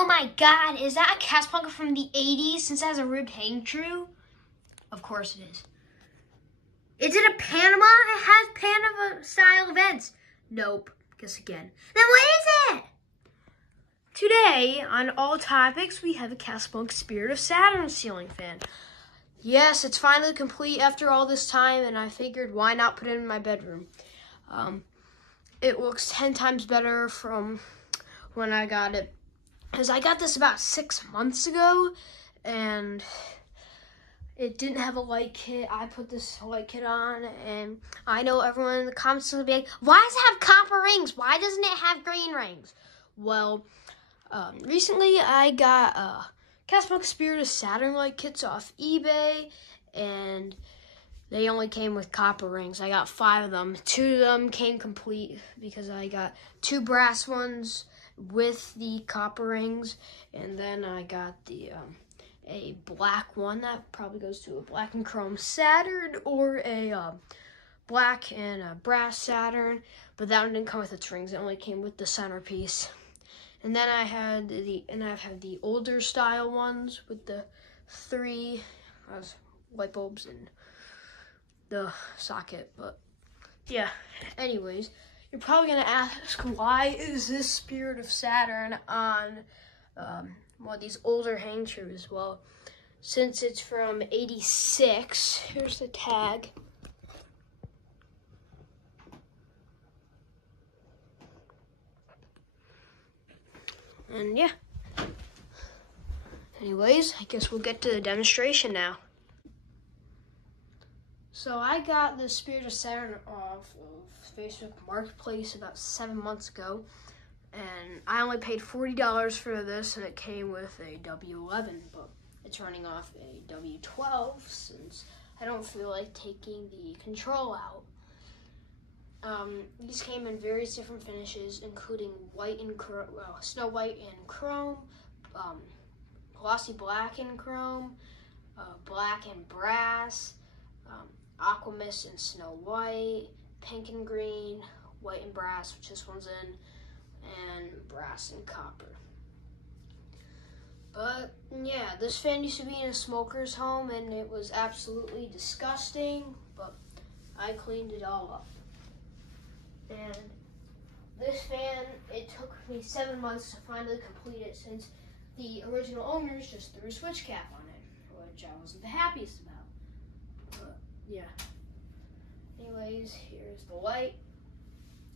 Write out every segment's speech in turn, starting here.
Oh my God, is that a Casablanca from the 80s since it has a ribbed hang true? Of course it is. Is it a Panama? It has Panama style vents. Nope. Guess again. Then what is it? Today, on All Topics, we have a Casablanca Spirit of Saturn ceiling fan. Yes, it's finally complete after all this time, and I figured why not put it in my bedroom. It looks 10 times better from when I got it. Because I got this about 6 months ago, and it didn't have a light kit. I put this light kit on, and I know everyone in the comments will be like, why does it have copper rings? Why doesn't it have green rings? Well, recently I got Casablanca Spirit of Saturn light kits off eBay, and they only came with copper rings. I got 5 of them. 2 of them came complete because I got 2 brass ones with the copper rings, and then I got the a black one that probably goes to a black and chrome Saturn or a black and a brass Saturn, but that one didn't come with its rings. It only came with the centerpiece. And then I had the older style ones with the 3 light bulbs and the socket. But yeah, anyways, you're probably gonna ask, why is this Spirit of Saturn on one of these older hang trues? Well, since it's from '86, here's the tag. And yeah. Anyways, I guess we'll get to the demonstration now. So I got the Spirit of Saturn off of Facebook Marketplace about 7 months ago, and I only paid $40 for this, and it came with a W11, but it's running off a W12 since I don't feel like taking the control out. These came in various different finishes, including white and snow white and chrome, glossy black and chrome, black and brass, aqua mist and snow white, pink and green, white and brass, which this one's in, and brass and copper. But yeah, this fan used to be in a smoker's home, and it was absolutely disgusting, but I cleaned it all up. And this fan, it took me 7 months to finally complete it, since the original owners just threw a switch cap on it, which I wasn't the happiest about. But yeah. Anyways, here's the light.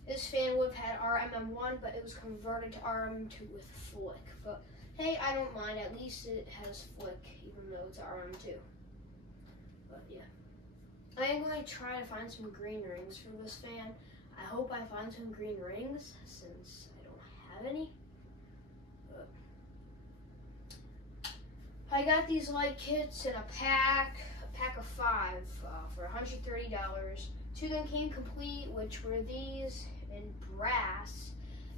This fan would have had RMM1, but it was converted to RM2 with flick. But hey, I don't mind. At least it has flick, even though it's RM2. But yeah. I am going to try to find some green rings for this fan. I hope I find some green rings, since I don't have any. But I got these light kits in a pack of 5 for $130. 2 of them came complete, which were these in brass,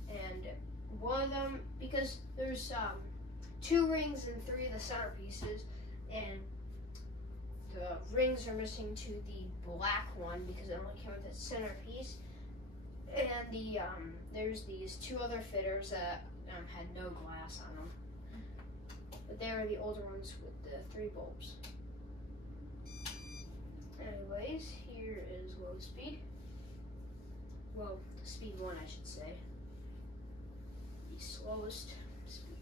and one of them, because there's 2 rings and 3 of the centerpieces, and the rings are missing to the black one because it only came with a centerpiece. And the there's these 2 other fitters that had no glass on them, but they were the older ones with the 3 bulbs. Anyways, here is low speed. Well, speed 1, I should say. The slowest speed.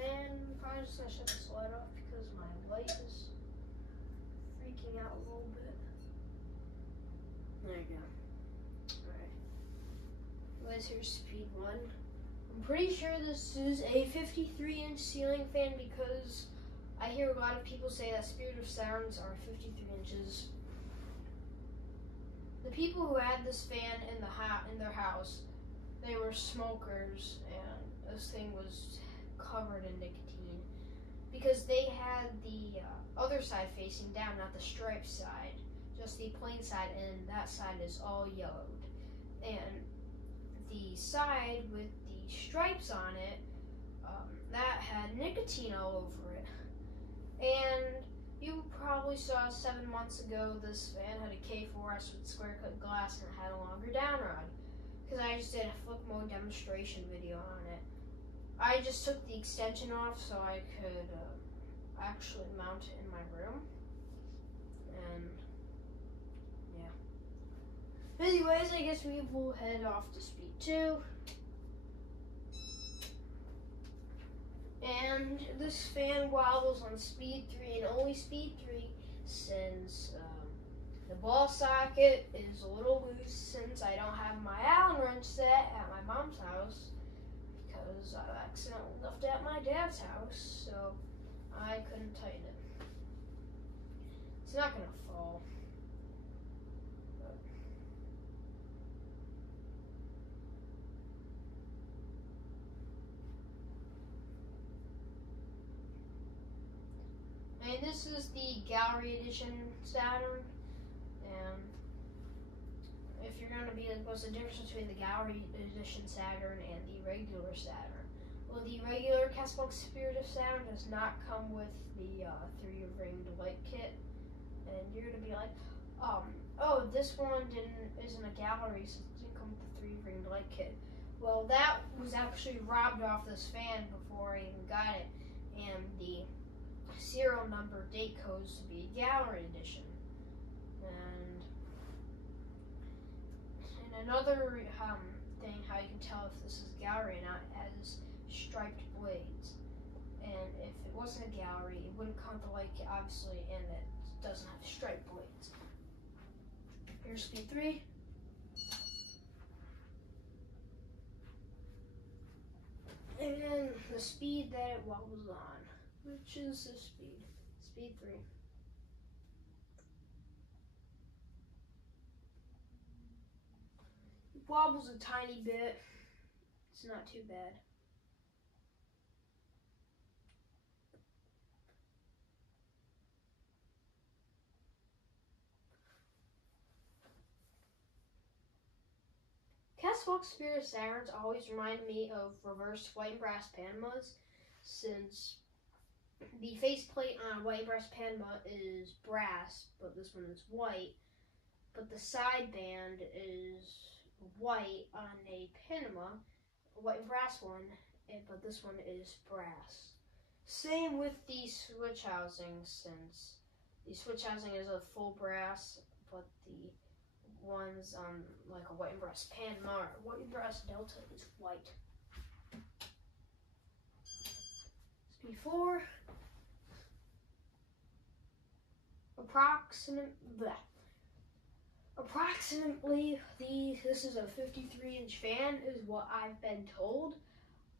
And I'm probably just gonna shut this light off because my light is freaking out a little bit. There you go. Alright. Anyways, here's speed 1. I'm pretty sure this is a 53-inch ceiling fan because I hear a lot of people say that Spirit of Saturns are 53 inches. The people who had this fan in their house, they were smokers, and this thing was covered in nicotine because they had the other side facing down, not the striped side, just the plain side, and that side is all yellowed. And the side with the stripes on it, that had nicotine all over it. And You probably saw 7 months ago this fan had a K4S with square cut glass and it had a longer down rod. Because I just did a flip mode demonstration video on it. I just took the extension off so I could actually mount it in my room. And yeah. Anyways, I guess we will head off to speed 2. And this fan wobbles on speed 3 and only speed 3 since the ball socket is a little loose since I don't have my Allen wrench set at my mom's house because I accidentally left it at my dad's house, so I couldn't tighten it. It's not gonna fall. And this is the Gallery Edition Saturn. And if you're going to be like, what's the difference between the Gallery Edition Saturn and the regular Saturn? Well, the regular Casablanca Spirit of Saturn does not come with the 3-ringed light kit. And you're going to be like, oh, this one isn't a Gallery, so it didn't come with the 3-ringed light kit. Well, that was actually robbed off this fan before I even got it. And the serial number date codes to be Gallery Edition. And another thing how you can tell if this is Gallery or not is striped blades. And if it wasn't a Gallery, it wouldn't come with the light kit, obviously, and it doesn't have striped blades. Here's speed 3. And the speed that it wobbles on, which is the speed 3. It wobbles a tiny bit. It's not too bad. Casablanca Spirit Saturns always remind me of reversed white and brass Panamas, since the faceplate on a white and brass Panama is brass, but this one is white. But the side band is white on a Panama, a white and brass one, but this one is brass. Same with the switch housing, since the switch housing is a full brass, but the ones on like a white and brass Panama or white and brass Delta is white. Speed 4. Approximately, this is a 53-inch fan, is what I've been told.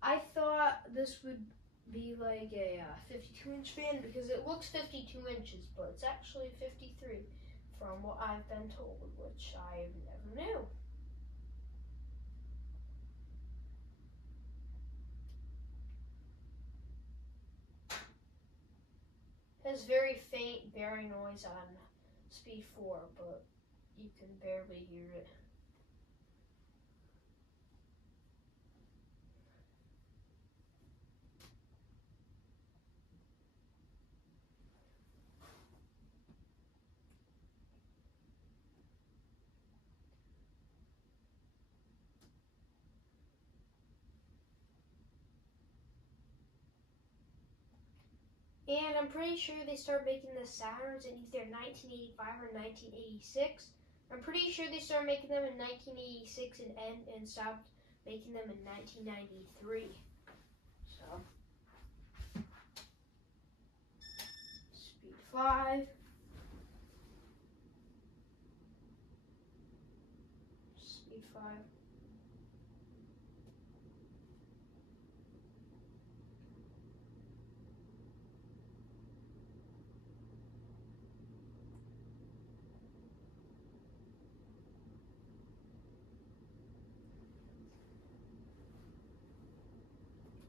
I thought this would be like a 52-inch fan because it looks 52 inches, but it's actually 53 from what I've been told, which I never knew. It has very faint bearing noise on speed 4, but you can barely hear it. And I'm pretty sure they started making the Saturns in either 1985 or 1986. I'm pretty sure they started making them in 1986 and stopped making them in 1993. So, speed 5. Speed 5.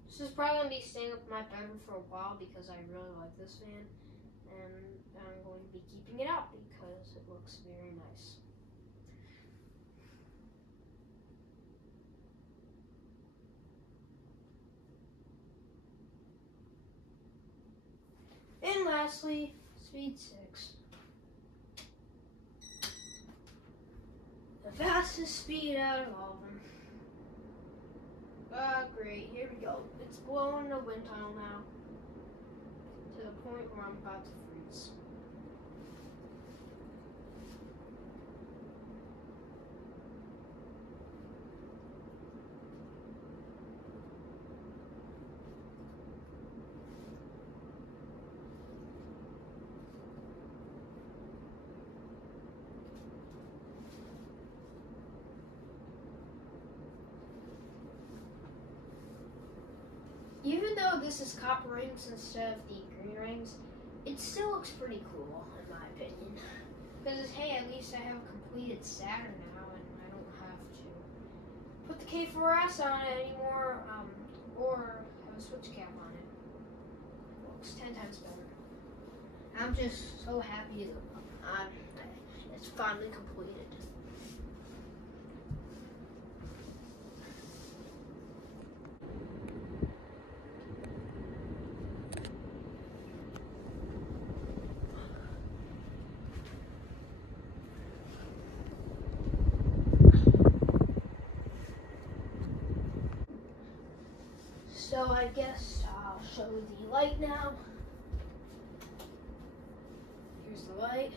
This is probably going to be staying up in my bedroom for a while because I really like this fan, and I'm going to be keeping it up because it looks very nice. And lastly, speed 6. The fastest speed out of all of them. Great, here we go. It's blowing the wind tunnel now. To the point where I'm about to freeze. Even though this is copper rings instead of the green rings, it still looks pretty cool in my opinion. Because hey, at least I have a completed Saturn now and I don't have to put the K4S on it anymore, or have a switch cap on it. It looks 10 times better. I'm just so happy that it's finally completed. So I guess I'll show the light now. Here's the light.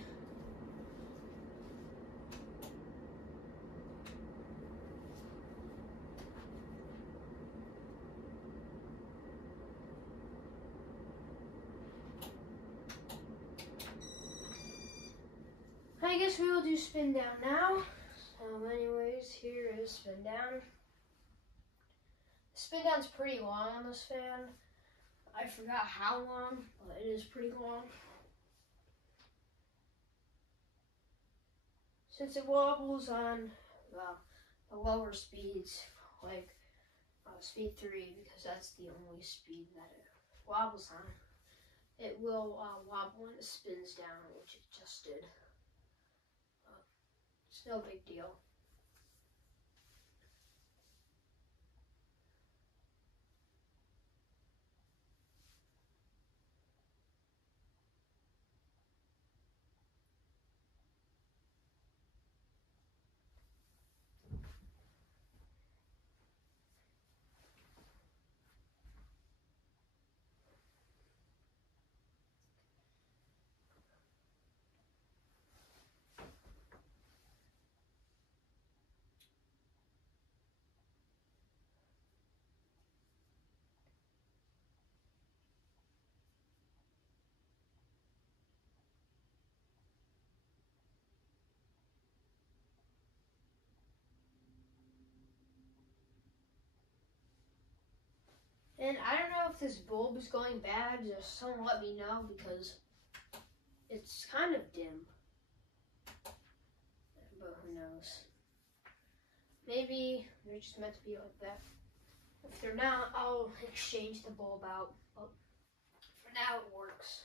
I guess we will do spin down now. So anyways, here is spin down. Spin down's pretty long on this fan. I forgot how long, but it is pretty long. Since it wobbles on the lower speeds, like speed 3, because that's the only speed that it wobbles on, it will wobble when it spins down, which it just did. It's no big deal. And I don't know if this bulb is going bad, just someone let me know because it's kind of dim. But who knows? Maybe they're just meant to be like that. If they're not, I'll exchange the bulb out. But for now, it works.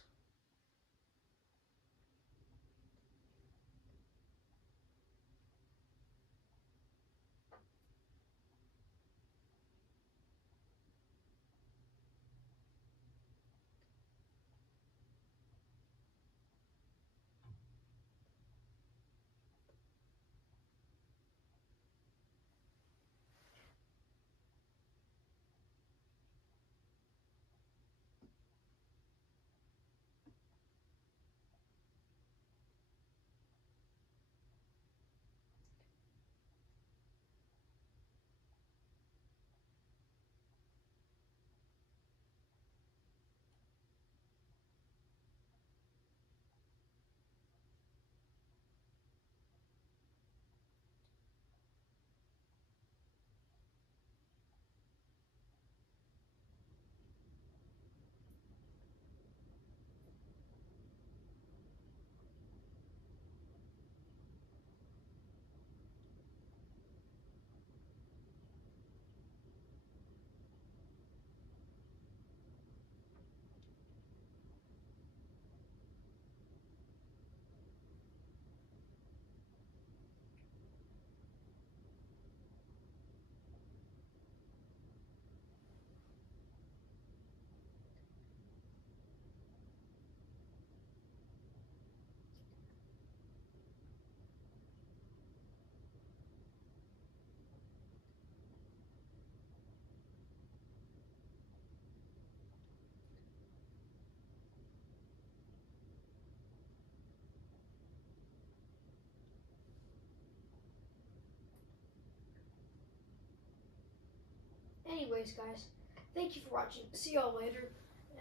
Anyways, guys, thank you for watching. See y'all later.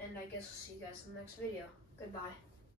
And I guess we'll see you guys in the next video. Goodbye.